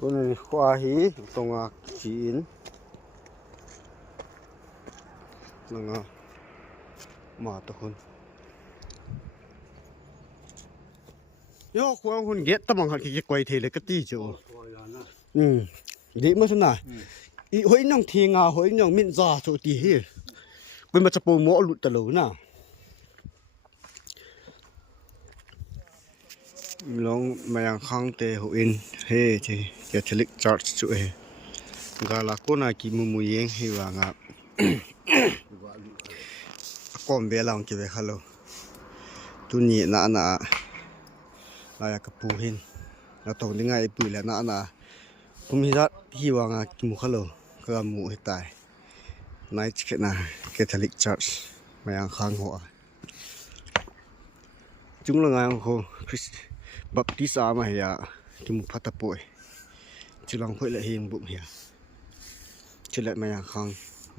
오늘 과히 동아 지인 nang ma to hun yo kwang hun get tamang hat ki kwai the le ka ti chu di ma sna I hoi nong thi nga hoi nong min za chu ti hi pe ma chapo mo lu ta lo na long mayang khang te ho in he che Catholic Church chu he ga la ko na ki mu yeng hi wa nga kom be lang ki be khalo tu ni na la ya ka pu hin la to ni ngai pu la na kum hi da hi wa nga ki mu khalo ka mu hi tai nai chi na Catholic Church mayang khang ho chung la ngai ho Christ Baptist ma ya ki mu phata poi chi lang phoi la hing bu hi chi la mayang khang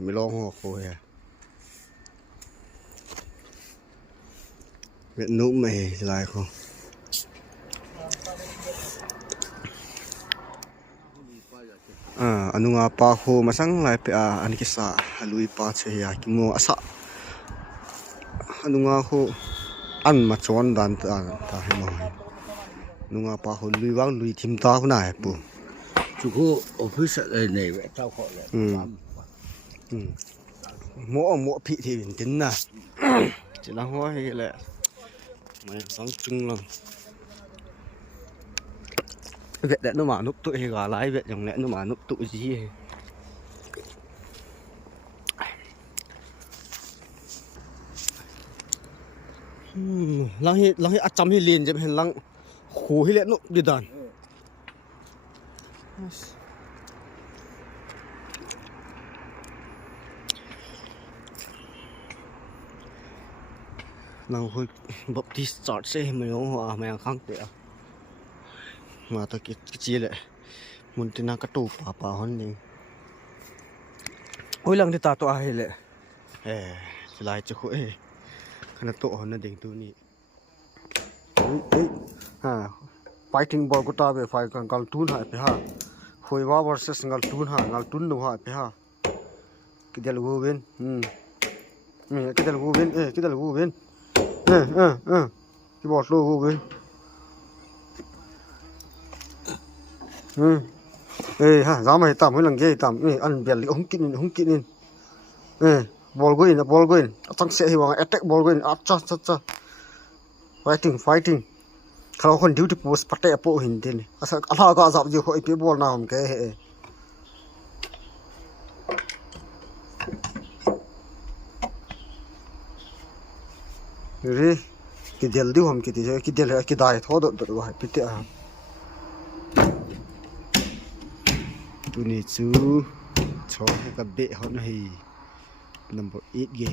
mi long ho ko ya Việt nụ mày lại không anu nga pa ho masang lai pe an ki sa lui pa che ya ki mo asa anu nga ho an ma chon dan ta he mo nu nga pa ho lui wang lui thim ta hu na pu chu ko office này vậy tao gọi là mo phi thì tin na chỉ là ho hay lẹ mày sáng trưng lắm vậy đấy nó mà núp tụi hay gà lái vậy chẳng lẽ nó mà núp tụi gì lăng hi chăm hi liền chứ lăng khổ hi lẽ núp đi đàn lăng hồi Baptist Church xe mình không hòa mày khang tệ mà ta cái chi lại muốn tin năng cái tủ bà hơn đi ôi lăng thì ta to hay lệ lại cho khỏe khả năng to hơn nó đỉnh tu nị fighting ball của ta về phải ngal tun hai pe ha khoi wa versus ngal tun no ha pe ha cái del go win cái del go win cái del go win cái bọt lô go win ha giá mày tạm với lần ghê tạm ăn bèn li hung kín ball go in tăng sẽ hi wang attack ball go in cha fighting kalau kon duty post patte apo hin tin asa ala ga zap ji khoi pe ball na hom ke he ri ki del di hom ki ti ki del ki dai tho do hai pe te a tu ni chu cho he ka be hon hi number 8 ge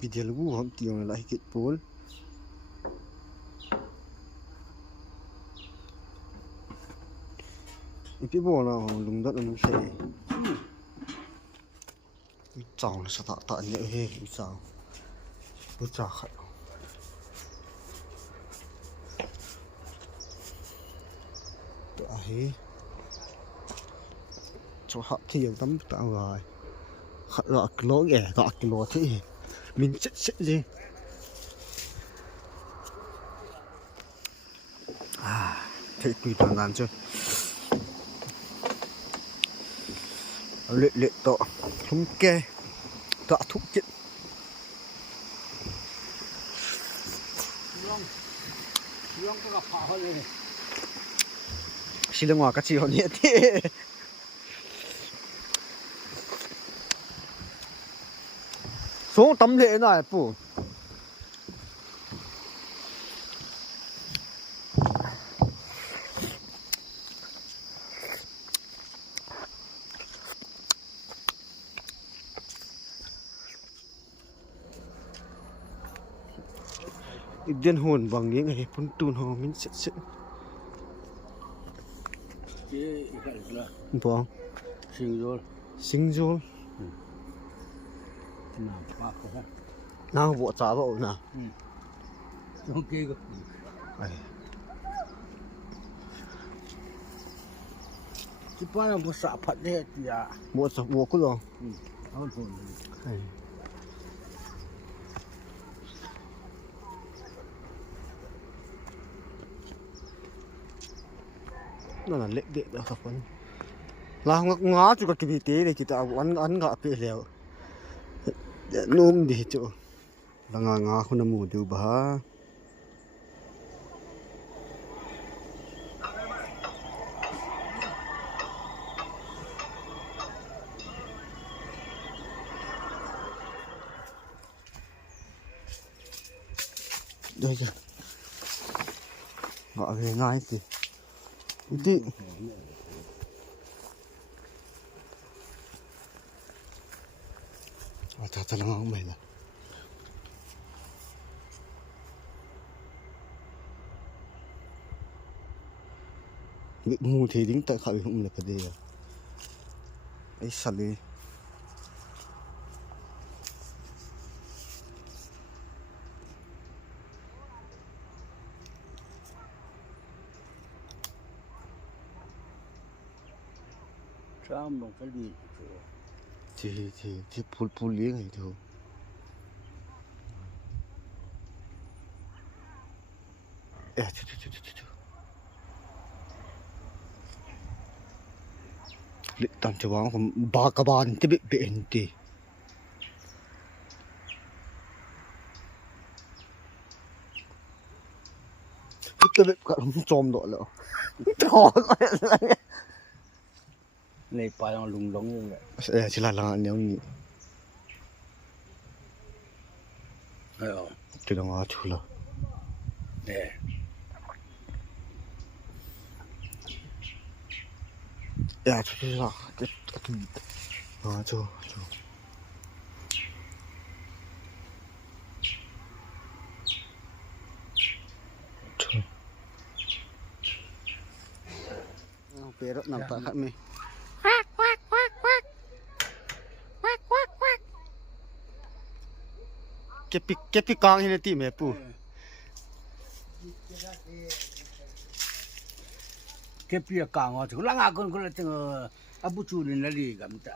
video lagu hom tiong la hikit pol ipi bo na hom lung dat nu se chang sa ta ne he chang bu cha khat to a he cho hạ thiền tắm tạo rồi khát là lỗ ghẻ gọt cái lỗ thế mình chết gì thấy tùy toàn làm chưa lệ to không kê tọa thúc chuyện xin lỗi các chị họ nhẹ thế xuống tắm lệ này phụ điên hồn bằng những ngày phun tuôn hồ mình sẽ vâng sinh rồi น้ำปากก็ น้าบ่จ้าบ่นะ ต้องเกี่ยวกับ ไอ้ ที่ป้าเราภาษาพัดเนี่ยที่อ่ะ บ่กูหรอ เอาคน ไอ้นั่นน่ะเล็กเด็กแล้วสักคนลางงาจุกกิบิเตเลยกิตาอันกะไปแล้วนุ่มดีจุลางงาคนหมู่ดูบ่าเดี๋ยวจะเอาง่ายสิดิจะลองไหมล่ะมูทีดิ้งแต่เขาอยู่เลยพอดีไอ้สัตว์เลย ช้ำลงไปดี ที่พูดเลี้ยงไอ้ทูตอนจะวางผมบากบานที่เป็นตีก็จะแบบกับผมจมโดดแล้วจอดอะไร ในปลายลงลงเลย ชิลาลังอันนี้นี่ จะลองเอาชูละ เนี่ย ชูละชูเปรน้ำตาขัดไหมเก็บปีกางให้ในตีแม่ปู่ che più canga tu la ga con quella abu chu ni la li ga mta